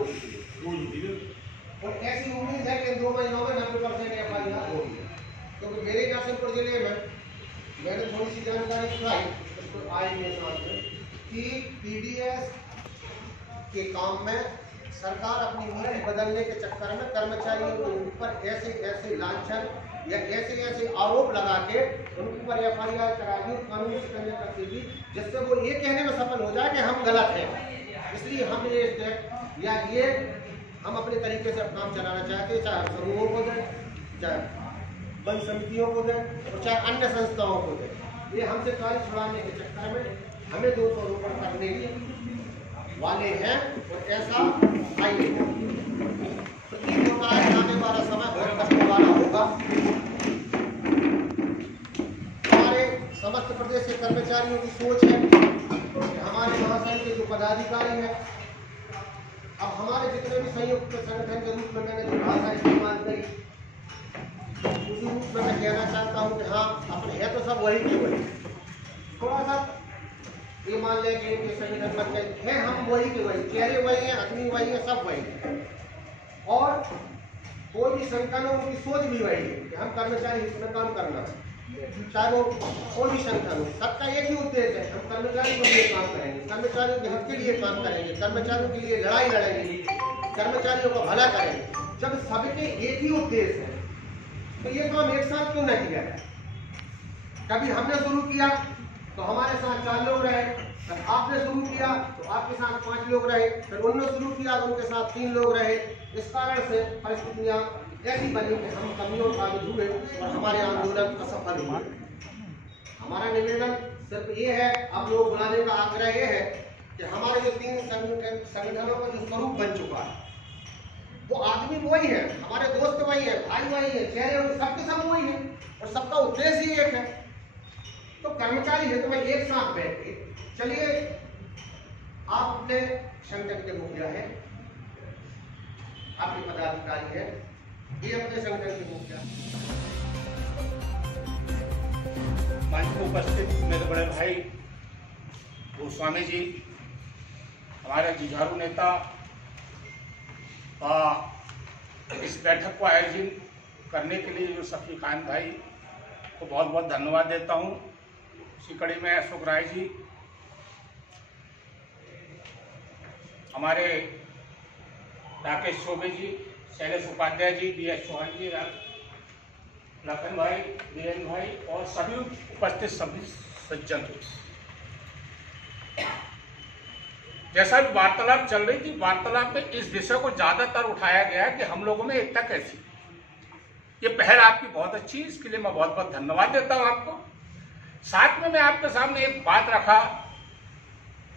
हो चुकी है। और ऐसी उम्मीद है कि 2 महीनों में 90% FIR होगी, क्योंकि मेरे नरसिंहपुर जिले में मैंने थोड़ी सी जानकारी सुनाई तो आई मेरे सामने कि PDS के काम में सरकार अपनी नीति बदलने के चक्कर में कर्मचारियों के ऊपर ऐसे लांछन या ऐसे आरोप लगा के उनके ऊपर FIR करा दी और कानूनी शिकंजे करती थी, जिससे वो ये कहने में सफल हो जाए कि हम गलत हैं। इसलिए हम ये हम अपने तरीके से काम चलाना चाहते हैं, चाहे समूहों को दें, चाहे वन समितियों को दें और चाहे अन्य संस्थाओं को दें। ये हमसे कार्य छुड़ाने के चक्कर में हमें 200 रुपये करने वाले हैं और ऐसा आइए प्रतीक होता है। आने वाला समय बहुत कष्ट वाला होगा। हमारे समस्त प्रदेश के कर्मचारियों की सोच है कि हमारे महासंघ के जो पदाधिकारी हैं, अब हमारे जितने भी संयुक्त संगठन के रूप में मैंने जो भाषा इस्तेमाल करी, उसी रूप में मैं कहना चाहता हूँ कि हाँ, अपने है तो सब वही के वही, थोड़ा सा ये मान लें कि इनके संगठन पंचायत है, हम वही के वही, चेहरे वही हैं, आदमी वही है, सब वही है। और कोई भी संगठन हो, उनकी सोच भी वही है कि हम कर्मचारी हित में काम करना, चाहे वो कोई भी संगठन हो, सबका एक ही उद्देश्य है, हम कर्मचारियों के लिए काम करेंगे, कर्मचारियों के हित के लिए काम करेंगे, कर्मचारियों के लिए लड़ाई लड़ेंगे, कर्मचारियों का भला करेंगे। जब सबके एक ही उद्देश्य है तो ये काम एक साथ क्यों नहीं किया जाए? कभी हमने शुरू किया तो हमारे साथ 4 लोग रहे, फिर आपने शुरू किया तो आपके साथ 5 लोग रहे, फिर उन्होंने शुरू किया तो उनके साथ 3 लोग रहे। इस कारण से परिस्थितियां ऐसी बनी कि हम कमियों का हुए और हमारे आंदोलन असफल हुए। हमारा निवेदन सिर्फ ये है, आप लोग बुलाने का आग्रह ये है कि हमारे जो 3 संगठनों का जो स्वरूप बन चुका है, वो आदमी वही है, हमारे दोस्त वही है, भाई वही है, चेहरे सबके सब वही है और सबका उद्देश्य ही एक है। तो कर्मचारी हित में एक साथ बैठ के चलिए, आप अपने संगठन के मुखिया हैं, आपके पदाधिकारी हैं, ये अपने संगठन के मुखिया। मंच में उपस्थित मेरे बड़े भाई गोस्वामी जी, हमारे जुझारू नेता, इस बैठक को आयोजित करने के लिए जो शफीकान भाई को बहुत बहुत धन्यवाद देता हूँ। इसी कड़ी में अशोक राय जी, हमारे राकेश चौबे जी, शैलेश उपाध्याय जी, DS चौहान जी, लखन भाई, बीरेन भाई और सभी उपस्थित सभी सज्जन। जैसा भी वार्तालाप चल रही थी, वार्तालाप में इस विषय को ज्यादातर उठाया गया कि हम लोगों में एकता कैसी। ये पहल आपकी बहुत अच्छी, इसके लिए मैं बहुत बहुत धन्यवाद देता हूं आपको। साथ में मैं आपके सामने एक बात रखा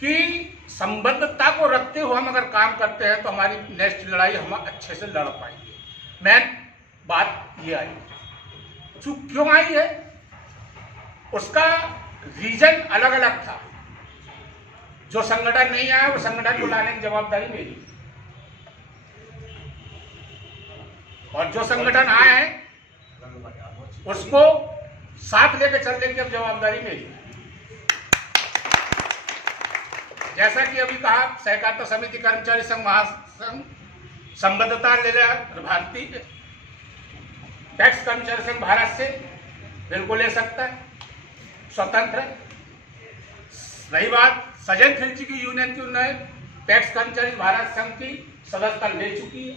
कि संबद्धता को रखते हुए हम अगर काम करते हैं तो हमारी नेक्स्ट लड़ाई हम अच्छे से लड़ पाएंगे। मेन बात ये आई, क्यों आई है उसका रीजन अलग अलग था। जो संगठन नहीं आया वो संगठन को लाने की जवाबदारी मेरी, और जो संगठन आए हैं उसको साथ लेकर चलने की अब जवाबदारी मेरी। जैसा कि अभी कहा, सहकारिता समिति कर्मचारी संघ महासंघ संबद्धता ले भारतीय टैक्स कर्मचारी संघ भारत से बिल्कुल ले सकता है, स्वतंत्र है। रही बात सजन खिलची की यूनियन की, उन्होंने टैक्स कर्मचारी भारत संघ की सदस्यता ले चुकी है,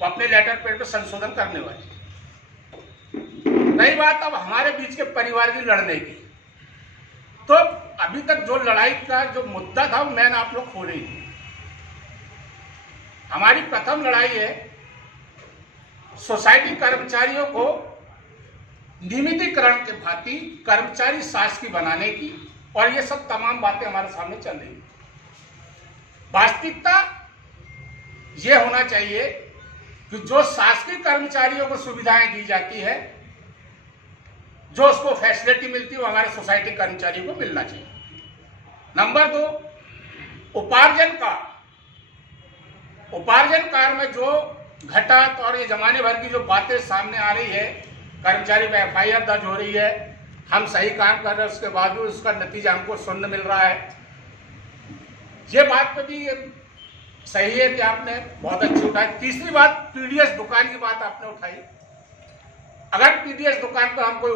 वो अपने लेटर पेड पर संशोधन करने वाली है। रही बात अब हमारे बीच के परिवार की लड़ने की, तो अभी तक जो लड़ाई का जो मुद्दा था वो मैंने आप लोग खोले ही। हमारी प्रथम लड़ाई है सोसाइटी कर्मचारियों को नियमितीकरण के भांति कर्मचारी शासकीय बनाने की, और ये सब तमाम बातें हमारे सामने चल रही है। वास्तविकता ये होना चाहिए कि जो शासकीय कर्मचारियों को सुविधाएं दी जाती है, जो उसको फैसिलिटी मिलती है, वो हमारे सोसाइटी कर्मचारियों को मिलना चाहिए। नंबर 2, उपार्जन कार में जो घटत और ये जमाने भर की जो बातें सामने आ रही है, कर्मचारी पे FIR दर्ज हो रही है, हम सही काम कर रहे हैं, उसके बाद भी उसका नतीजा हमको सुनने मिल रहा है। ये बात पे भी सही है कि आपने बहुत अच्छी उठाई। तीसरी बात, पीडीएस दुकान की बात आपने उठाई। अगर पीडीएस दुकान पर हम कोई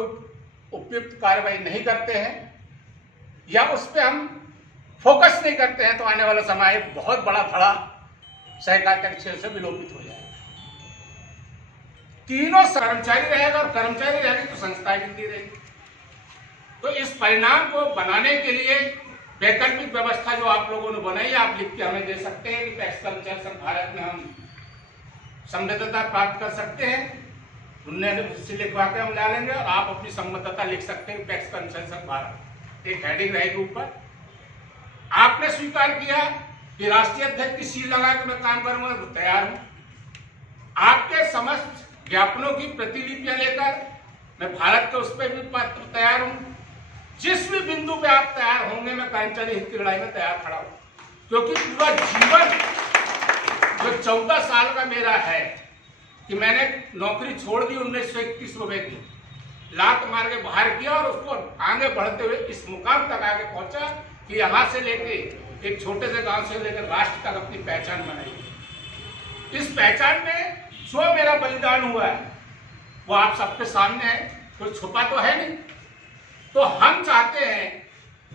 उपयुक्त कार्रवाई नहीं करते हैं या उस पर हम फोकस नहीं करते हैं तो आने वाला समय एक बहुत बड़ा धड़ा सहकारिता के क्षेत्र से विलोपित हो जाएगा। तीनों कर्मचारी रहेगा और कर्मचारी रहेगी तो संस्था जिंदी रहेगी। तो इस परिणाम को बनाने के लिए वैकल्पिक व्यवस्था जो आप लोगों ने बनाई, आप लिख के हमें दे सकते हैं कि टैक्स कर्मचारी संघ भारत में हम संबद्धता प्राप्त कर सकते हैं। उन्हें से लिखवा के हम ला लेंगे और आप अपनी संबद्धता लिख सकते हैं टैक्स कर्मचारी संघ भारत, एक हेडिंग रहेगी ऊपर। आपने स्वीकार किया कि राष्ट्रीय अध्यक्ष की सील लगा के मैं काम करूंगा, तो तैयार हूं। आपके समस्त ज्ञापनों की प्रतिलिपियां लेकर मैं भारत के उस पर भी पत्र तैयार हूं। जिस भी बिंदु पे आप तैयार होंगे मैं कर्मचारी हित की लड़ाई में तैयार खड़ा हूं, क्योंकि पूरा जीवन जो 14 साल का मेरा है कि मैंने नौकरी छोड़ दी 1921 रुपए की, लात मार के बाहर किया और उसको आगे बढ़ते हुए इस मुकाम तक आगे पहुंचा कि यहां से लेके एक छोटे से गांव से लेकर राष्ट्र तक अपनी पहचान बनाई। इस पहचान में जो मेरा बलिदान हुआ है वो आप सबके सामने है, कोई छुपा तो है नहीं। तो हम चाहते हैं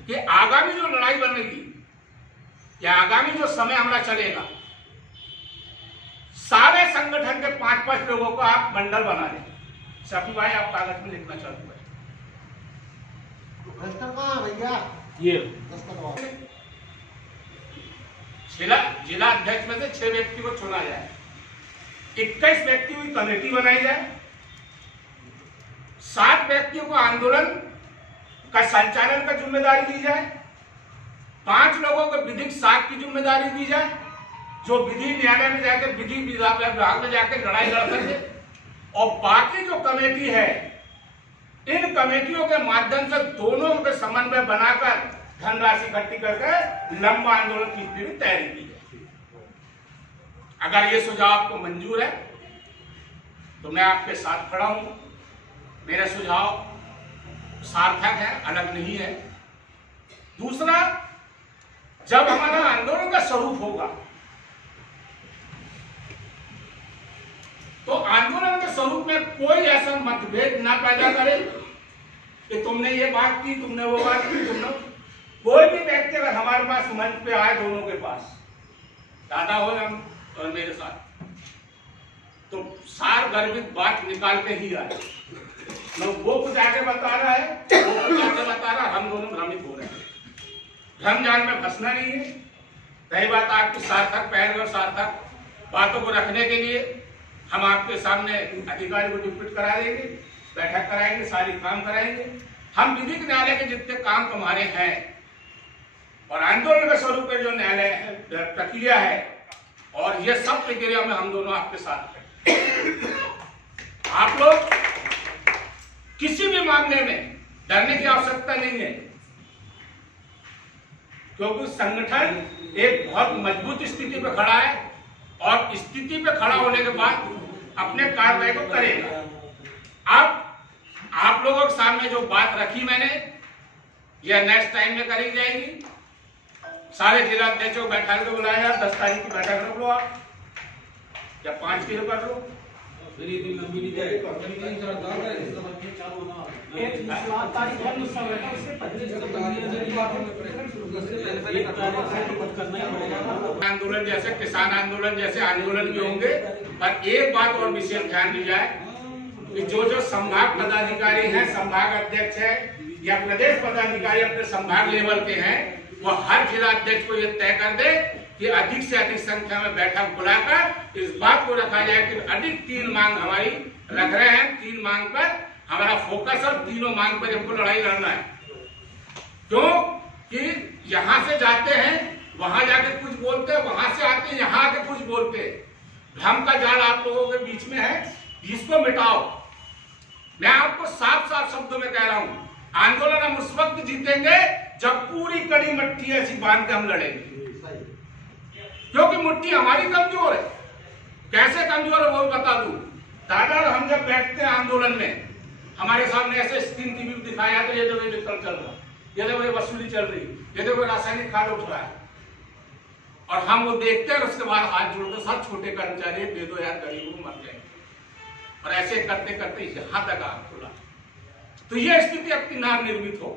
कि आगामी जो लड़ाई बनेगी या आगामी जो समय हमारा चलेगा, सारे संगठन के 5-5 लोगों को आप मंडल बना लें। शफी भाई आप कागज में लिखना चाहते हैं? भैया ये जिला अध्यक्ष में से 6 व्यक्ति को चुना जाए, 21 व्यक्तियों की कमेटी बनाई जाए, 7 व्यक्तियों को आंदोलन का संचालन का जिम्मेदारी दी जाए, 5 लोगों को विधिक साख की जिम्मेदारी दी जाए, जो विधि न्यायालय में जाकर विधि विभाग में जाकर लड़ाई लड़ सके, और बाकी जो कमेटी है इन कमेटियों के माध्यम से दोनों के समन्वय बनाकर धनराशि इकट्ठी करके लंबा आंदोलन की स्थिति तैयारी की जाए। अगर ये सुझाव आपको मंजूर है तो मैं आपके साथ खड़ा हूं। मेरा सुझाव सार्थक है, अलग नहीं है। दूसरा, जब हमारा आंदोलन का स्वरूप होगा तो आंदोलन के स्वरूप में कोई ऐसा मतभेद ना पैदा करे कि तुमने ये बात की, तुमने वो बात की, तुमने कोई भी व्यक्ति अगर हमारे पास मंच पे आए, दोनों के पास दादा हो हम और मेरे साथ, तो सार गर्भित बात निकाल के ही आए। वो कुछ आगे बता रहा है, वो कुछ आगे बता रहा है, हम दोनों भ्रमित हो रहे हैं। भ्रम जाल में फंसना नहीं है। रही बात आपकी सार्थक पहल और सार्थक बातों को रखने के लिए हम आपके सामने अधिकारी को डिप्यूट करा देंगे, बैठक कराएंगे, सारी काम कराएंगे। हम विधिक न्यायालय के जितने काम तुम्हारे हैं और आंदोलन के स्वरूप में जो न्यायालय प्रक्रिया है और ये सब प्रक्रिया में हम दोनों आपके साथ हैं। आप लोग किसी भी मामले में डरने की आवश्यकता नहीं है, क्योंकि संगठन एक बहुत मजबूत स्थिति पे खड़ा है और स्थिति पे खड़ा होने के बाद अपने कार्रवाई को करेगा। अब आप लोगों के सामने जो बात रखी मैंने, यह नेक्स्ट टाइम में करी जाएगी। सारे जिला अध्यक्षों को बैठा के बुलाया, 10 तारीख की बैठक रख लो आप, या 5 की कर लो। आंदोलन जैसे किसान आंदोलन जैसे आंदोलन भी होंगे, पर एक बात और विशेष ध्यान दी जाए कि जो संभाग पदाधिकारी हैं, संभाग अध्यक्ष है या प्रदेश पदाधिकारी अपने संभाग लेवल के हैं, वो हर जिला अध्यक्ष को ये तय कर दे कि अधिक से अधिक संख्या में बैठक बुलाकर इस बात को रखा जाए कि अधिक 3 मांग हमारी रख रहे हैं, 3 मांग पर हमारा फोकस और तीनों मांग पर हमको लड़ाई लड़ना है। क्यों कि यहां से जाते हैं वहां जाके कुछ बोलते हैं, वहां से आते हैं यहां आके कुछ बोलते हैं। भ्रम का जाल आप लोगों के बीच में है, इसको मिटाओ। मैं आपको साफ साफ शब्दों में कह रहा हूं, आंदोलन हम उस वक्त जीतेंगे जब पूरी कड़ी मुट्ठी ऐसी बांध के हम लड़ेंगे, क्योंकि मुट्ठी हमारी कमजोर है। कैसे कमजोर है वो बता दूं। दादा, हम जब बैठते हैं आंदोलन में, हमारे सामने ऐसे स्क्रीन टीवी दिखाया तो ये देखो विकल्प चल रहा है, ये देखो ये वसूली चल रही है, ये देखो रासायनिक खाद उठ रहा है। और हम वो देखते हैं और उसके बाद हाथ जोड़कर सब छोटे कर्मचारी दे दो यार, गरीब को मर जाएंगे। और ऐसे करते करते यहां तक आग खुला। तो ये स्थिति अपनी नाम निर्मित हो,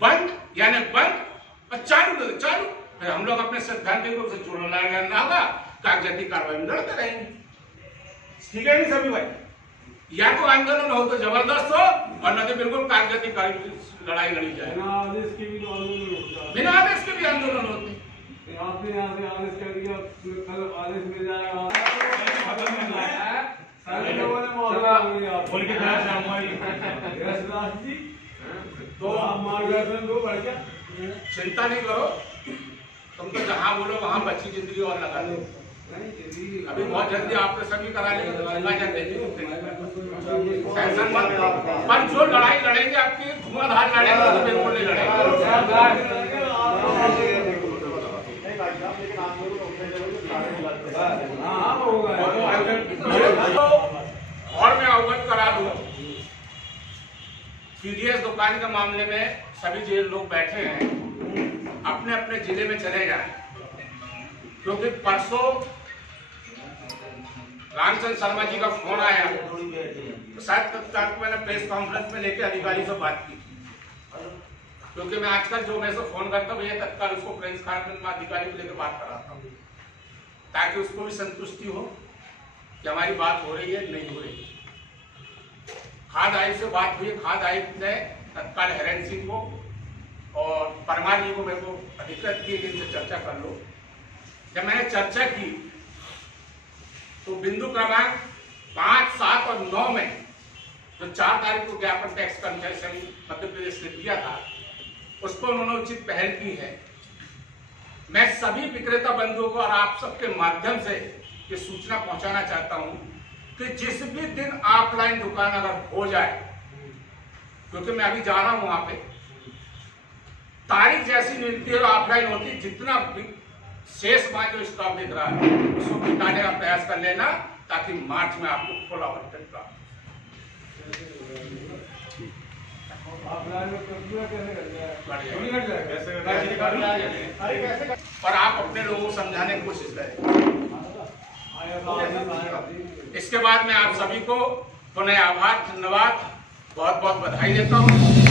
बंद यानी बंद और चालू चालू, फिर हम लोग अपने सैद्धांतिक रूप से चुनाव लड़ना होगा, कागजाती कार्रवाई में लड़ते रहेंगे। ठीक है नहीं सभी भाई, या तो आंदोलन हो तो जबरदस्त हो और न तो बिल्कुल कागजाती लड़ाई लड़ी जाए। बिना आदेश के भी आंदोलन होते। आपने यहाँ से आदेश कर दिया, कल आदेश मिल जाएगा। तो आप मार्गदर्शन दो भाई, क्या चिंता नहीं करो, तुम तो जहाँ बोलो वहाँ बच्ची जिंदगी और लगा दो। अभी बहुत जल्दी आपने सभी करा लेंगे, पर जो लड़ाई लड़ेंगे आपकी धुआंधार लड़ेंगे तो बिल्कुल नहीं लड़ेंगे। और मैं अवगत करा दूं, पीडीएस दुकान के मामले में सभी जो लोग बैठे हैं अपने अपने जिले में चले जाएं, क्योंकि परसों रामचंद्र शर्मा जी का फोन आया तो शायद तत्काल मैंने प्रेस कॉन्फ्रेंस में लेकर अधिकारी से बात की, क्योंकि मैं आजकल जो मैं से फोन करता हूँ ये तत्काल उसको प्रेस कॉन्फ्रेंस में अधिकारी को लेकर बात कराता हूँ, ताकि उसको भी संतुष्टि हो कि हमारी बात हो रही है नहीं हो रही। खाद्य आयुक्त से बात हुई, खाद्य आयुक्त ने तत्काल हरेन सिंह को और परमार जी को मेरे को अधिकृत किए कि इनसे चर्चा कर लो। जब मैंने चर्चा की तो बिंदु क्रमांक 5, 7 और 9 में जो 4 तारीख को ज्ञापन टैक्स कंसेशन मध्य प्रदेश ने दिया था उस पर उन्होंने उचित पहल की है। मैं सभी विक्रेता बंधुओं को और आप सबके माध्यम से ये सूचना पहुंचाना चाहता हूं कि जिस भी दिन ऑफलाइन दुकान अगर हो जाए, क्योंकि मैं अभी जा रहा हूं वहां पे, तारीख जैसी मिलती है ऑफलाइन होती, जितना शेष माल जो स्टॉक दिख रहा है उसको मिटाने का प्रयास कर लेना, ताकि मार्च में आपको फुल आउटलेट प्राप्त। पर आप अपने लोगों को समझाने की कोशिश करें। इसके बाद मैं आप सभी को पुनः आभार, धन्यवाद, बहुत बहुत बधाई देता हूँ।